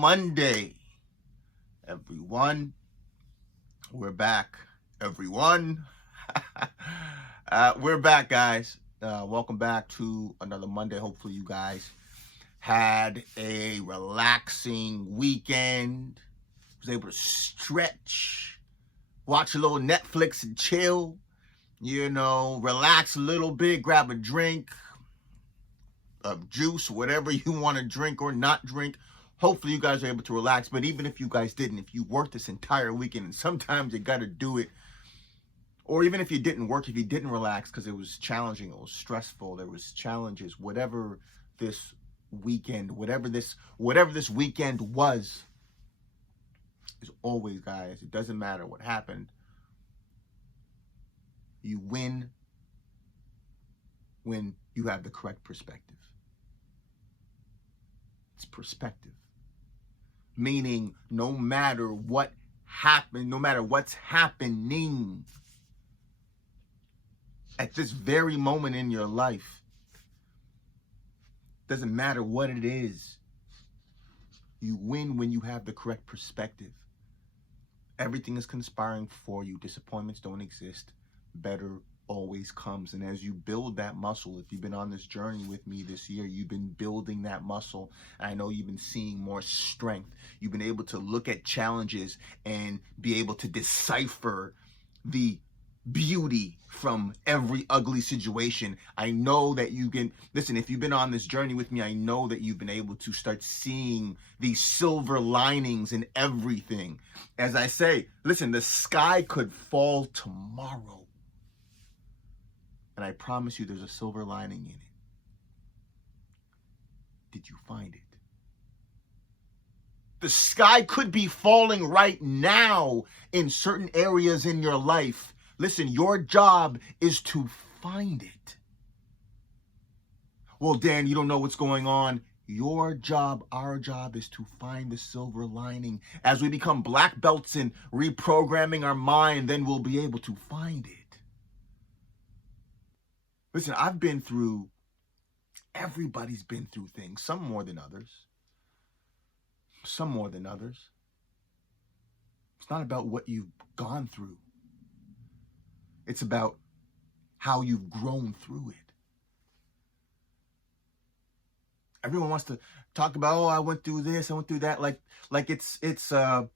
Monday, everyone. We're back, everyone. We're back, guys. Welcome back to another Monday. Hopefully, you guys had a relaxing weekend. Was able to stretch, watch a little Netflix and chill. Relax a little bit, grab a drink of juice, whatever you want to drink or not drink. Hopefully you guys are able to relax. But even if you guys didn't, if you worked this entire weekend, and sometimes you got to do it, or even if you didn't work, if you didn't relax because it was challenging, it was stressful, there was challenges, whatever this weekend, whatever this weekend was, as always, guys, it doesn't matter what happened. You win when you have the correct perspective. It's perspective. Meaning, no matter what happened, no matter what's happening at this very moment in your life, doesn't matter what it is, you win when you have the correct perspective. Everything is conspiring for you. Disappointments don't exist. Better always comes. And as you build that muscle, if you've been on this journey with me this year, you've been building that muscle. I know you've been seeing more strength. You've been able to look at challenges and be able to decipher the beauty from every ugly situation. I know that you can, listen, if you've been on this journey with me, I know that you've been able to start seeing these silver linings in everything. As I say, listen, the sky could fall tomorrow, and I promise you there's a silver lining in it. Did you find it? The sky could be falling right now in certain areas in your life. Listen, your job is to find it. Well, Dan, you don't know what's going on. Your job, our job, is to find the silver lining. As we become black belts in reprogramming our mind, then we'll be able to find it. Listen, everybody's been through things, some more than others. Some more than others. It's not about what you've gone through. It's about how you've grown through it. Everyone wants to talk about, oh, I went through this, I went through that, like it's a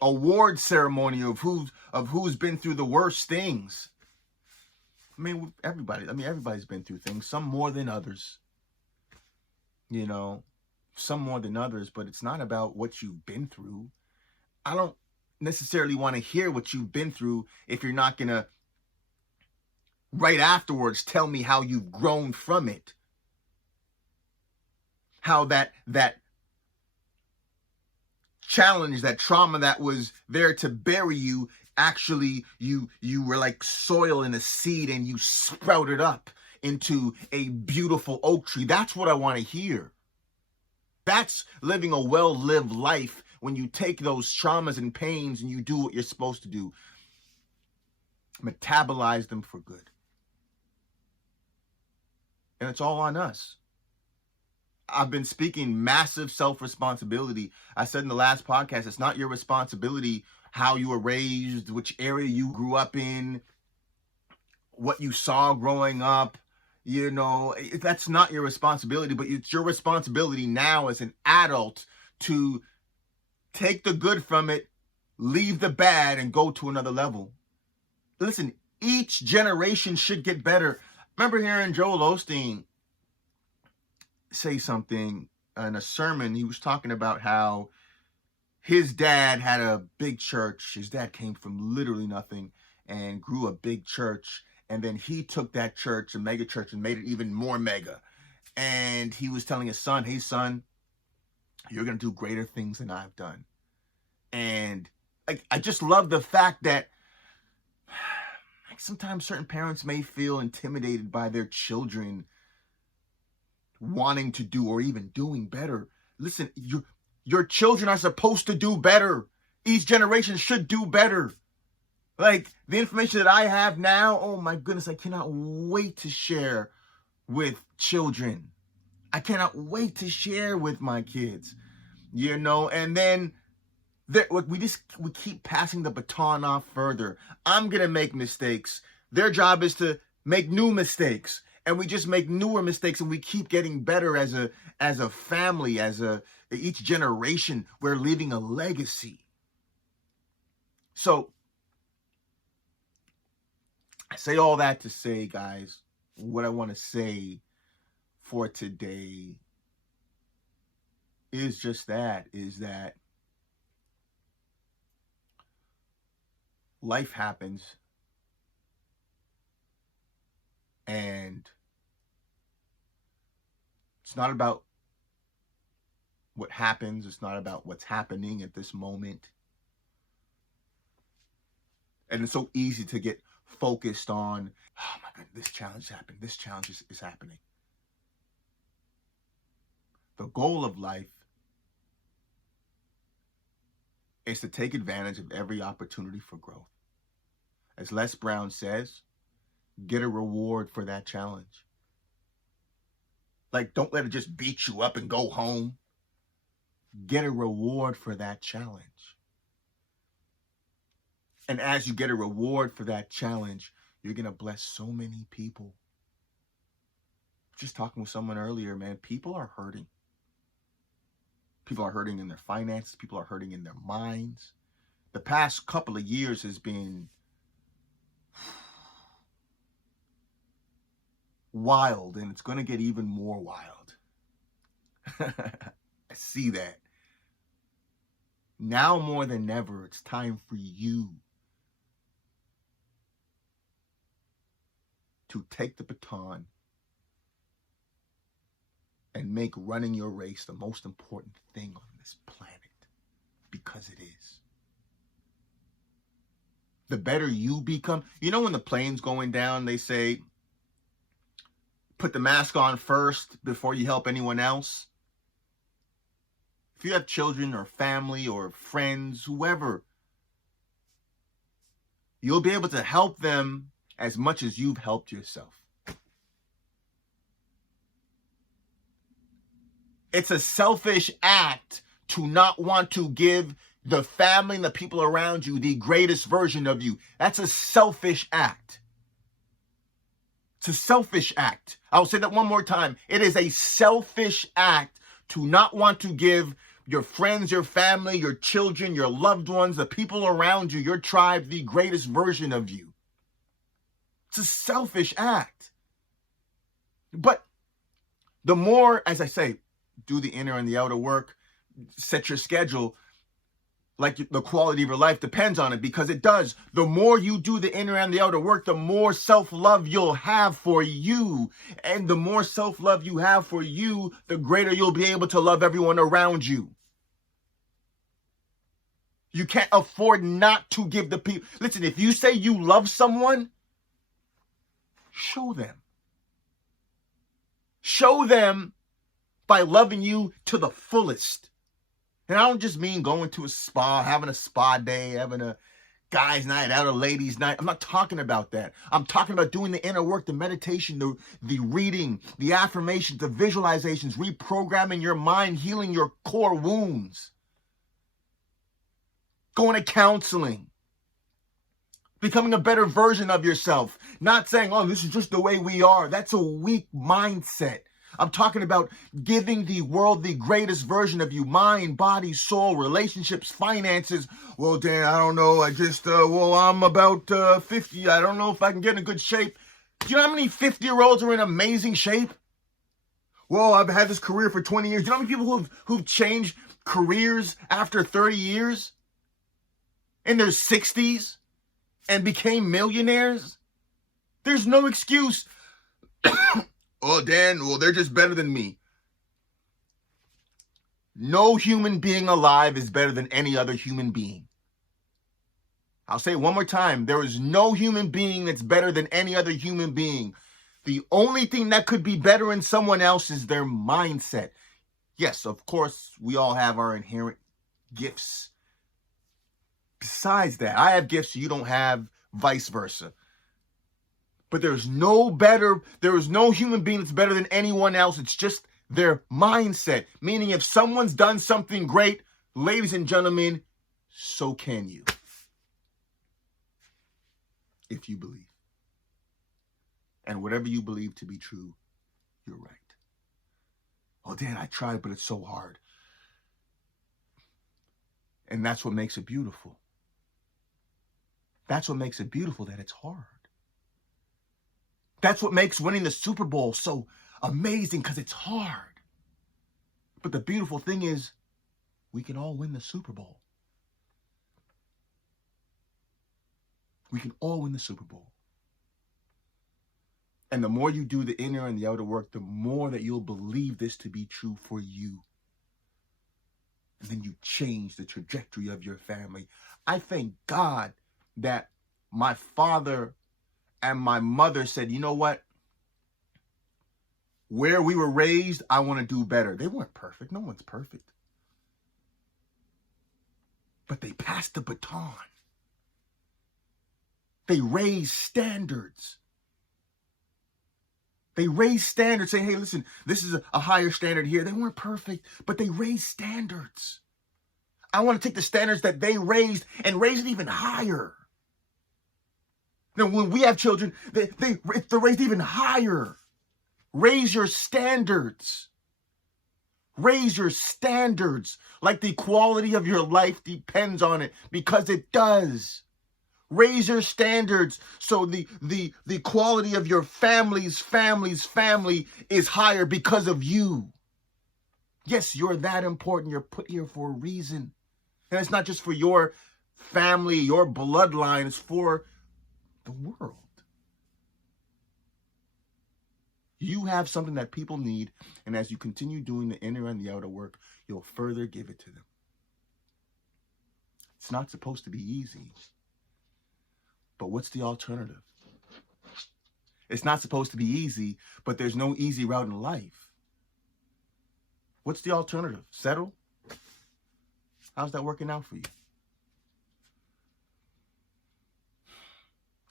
award ceremony of who's been through the worst things. Everybody's been through things, some more than others. Some more than others, but it's not about what you've been through. I don't necessarily want to hear what you've been through if you're not going to right afterwards tell me how you've grown from it. How that challenge, that trauma that was there to bury you, actually you were like soil in a seed and you sprouted up into a beautiful oak tree. That's what I want to hear. That's living a well-lived life, when you take those traumas and pains and you do what you're supposed to do. Metabolize them for good. And it's all on us. I've been speaking massive self-responsibility. I said in the last podcast, it's not your responsibility how you were raised, which area you grew up in, what you saw growing up. That's not your responsibility, but it's your responsibility now as an adult to take the good from it, leave the bad, and go to another level. Listen, each generation should get better. I remember hearing Joel Osteen say something in a sermon. He was talking about how his dad had a big church. His dad came from literally nothing and grew a big church. And then he took that church, a mega church, and made it even more mega. And he was telling his son, hey, son, you're going to do greater things than I've done. And I just love the fact that sometimes certain parents may feel intimidated by their children wanting to do or even doing better. Listen, your children are supposed to do better. Each generation should do better. Like the information that I have now, oh my goodness, I cannot wait to share with children. I cannot wait to share with my kids. and then we keep passing the baton off further. I'm going to make mistakes. Their job is to make new mistakes. And we just make newer mistakes, and we keep getting better as a family, each generation, we're leaving a legacy. So I say all that to say, guys, what I want to say for today is just that, life happens, and it's not about what happens. It's not about what's happening at this moment. And it's so easy to get focused on, oh my God, this challenge happened. This challenge is happening. The goal of life is to take advantage of every opportunity for growth. As Les Brown says, get a reward for that challenge. Like, don't let it just beat you up and go home. Get a reward for that challenge. And as you get a reward for that challenge, you're going to bless so many people. Just talking with someone earlier, man, people are hurting. People are hurting in their finances. People are hurting in their minds. The past couple of years has been wild, and it's going to get even more wild. I see that. Now more than ever, it's time for you to take the baton and make running your race the most important thing on this planet, because it is. The better you become, when the plane's going down, they say, put the mask on first before you help anyone else. If you have children or family or friends, whoever, you'll be able to help them as much as you've helped yourself. It's a selfish act to not want to give the family and the people around you the greatest version of you. That's a selfish act. It's a selfish act. I'll say that one more time. It is a selfish act to not want to give your friends, your family, your children, your loved ones, the people around you, your tribe, the greatest version of you. It's a selfish act. But the more, as I say, do the inner and the outer work, set your schedule, like the quality of your life depends on it, because it does. The more you do the inner and the outer work, the more self-love you'll have for you. And the more self-love you have for you, the greater you'll be able to love everyone around you. You can't afford not to give the people. Listen, if you say you love someone, show them. Show them by loving you to the fullest. And I don't just mean going to a spa, having a spa day, having a guy's night out, a ladies' night. I'm not talking about that. I'm talking about doing the inner work, the meditation, the reading, the affirmations, the visualizations, reprogramming your mind, healing your core wounds, going to counseling, becoming a better version of yourself. Not saying, oh, this is just the way we are. That's a weak mindset. I'm talking about giving the world the greatest version of you. Mind, body, soul, relationships, finances. Well, Dan, I don't know. I'm about 50. I don't know if I can get in good shape. Do you know how many 50-year-olds are in amazing shape? Well, I've had this career for 20 years. Do you know how many people who've changed careers after 30 years? In their 60s? And became millionaires? There's no excuse. Oh, Dan, they're just better than me. No human being alive is better than any other human being. I'll say it one more time. There is no human being that's better than any other human being. The only thing that could be better in someone else is their mindset. Yes, of course, we all have our inherent gifts. Besides that, I have gifts you don't have, vice versa. But there is no human being that's better than anyone else. It's just their mindset. Meaning if someone's done something great, ladies and gentlemen, so can you. If you believe. And whatever you believe to be true, you're right. Oh, Dan, I tried, but it's so hard. And that's what makes it beautiful. That's what makes it beautiful, that it's hard. That's what makes winning the Super Bowl so amazing, because it's hard. But the beautiful thing is, we can all win the Super Bowl. We can all win the Super Bowl. And the more you do the inner and the outer work, the more that you'll believe this to be true for you. And then you change the trajectory of your family. I thank God that my father and my mother said, you know what? Where we were raised, I want to do better. They weren't perfect. No one's perfect. But they passed the baton. They raised standards. They raised standards, saying, hey, listen, this is a higher standard here. They weren't perfect, but they raised standards. I want to take the standards that they raised and raise it even higher. Now, when we have children, they're raised even higher. Raise your standards. Raise your standards like the quality of your life depends on it, because it does. Raise your standards so the quality of your family's family is higher because of you. Yes, you're that important. You're put here for a reason. And it's not just for your family, your bloodline. It's for the world. You have something that people need, and as you continue doing the inner and the outer work, you'll further give it to them. It's not supposed to be easy. But what's the alternative? It's not supposed to be easy, but there's no easy route in life. What's the alternative? Settle? How's that working out for you?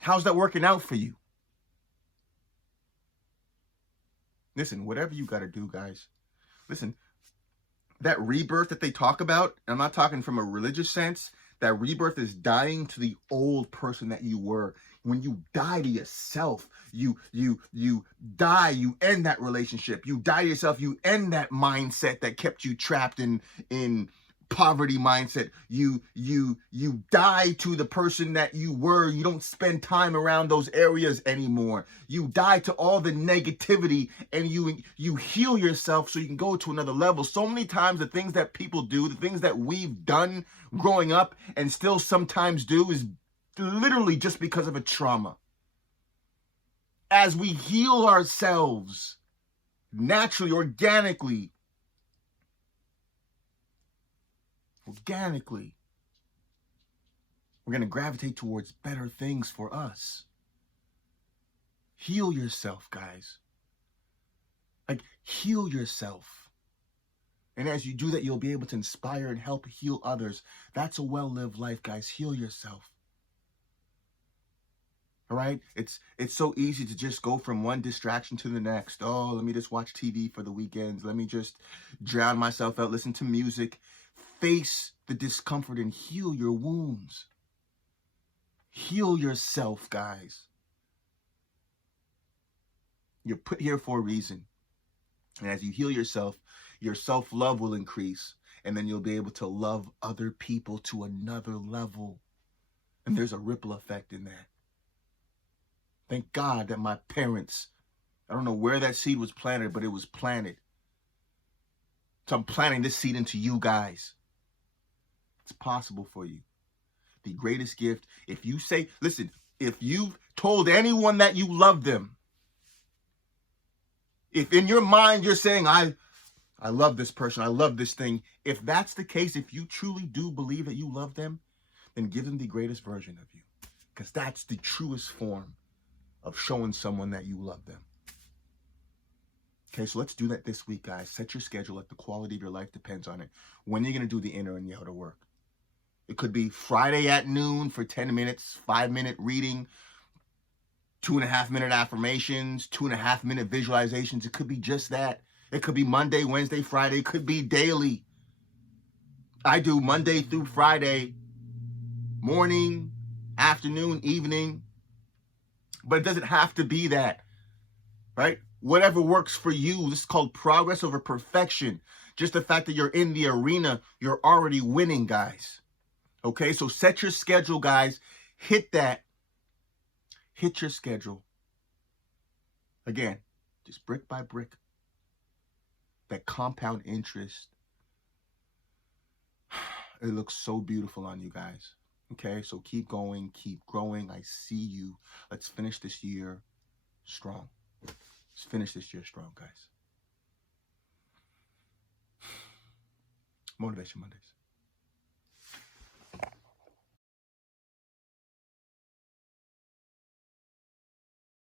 How's that working out for you? Listen, whatever you got to do, guys. Listen, that rebirth that they talk about, I'm not talking from a religious sense. That rebirth is dying to the old person that you were. When you die to yourself, you die, you end that relationship. You die to yourself, you end that mindset that kept you trapped in poverty mindset. You die to the person that you were. You don't spend time around those areas anymore. You die to all the negativity, and you heal yourself so you can go to another level. So many times the things that people do, the things that we've done growing up and still sometimes do, is literally just because of a trauma. As we heal ourselves naturally, organically, we're going to gravitate towards better things for us. Heal yourself, guys. Like, heal yourself. And as you do that, you'll be able to inspire and help heal others. That's a well-lived life, guys. Heal yourself. All right? It's so easy to just go from one distraction to the next. Oh, let me just watch TV for the weekends. Let me just drown myself out, listen to music. Face the discomfort and heal your wounds. Heal yourself, guys. You're put here for a reason. And as you heal yourself, your self-love will increase. And then you'll be able to love other people to another level. And there's a ripple effect in that. Thank God that my parents, I don't know where that seed was planted, but it was planted. So I'm planting this seed into you guys. It's possible for you. The greatest gift, if you say, listen, if you've told anyone that you love them, if in your mind you're saying, I love this person, I love this thing, if that's the case, if you truly do believe that you love them, then give them the greatest version of you. Because that's the truest form of showing someone that you love them. Okay, so let's do that this week, guys. Set your schedule. Like, the quality of your life depends on it. When you're going to do the inner and the outer work. It could be Friday at noon for 10 minutes, 5-minute reading, 2.5-minute affirmations, 2.5-minute visualizations. It could be just that. It could be Monday, Wednesday, Friday. It could be daily. I do Monday through Friday, morning, afternoon, evening. But it doesn't have to be that, right? Whatever works for you. This is called progress over perfection. Just the fact that you're in the arena, you're already winning, guys. Okay, so set your schedule, guys. Hit that. Hit your schedule. Again, just brick by brick. That compound interest. It looks so beautiful on you guys. Okay, so keep going, keep growing. I see you. Let's finish this year strong. Let's finish this year strong, guys. Motivation Mondays.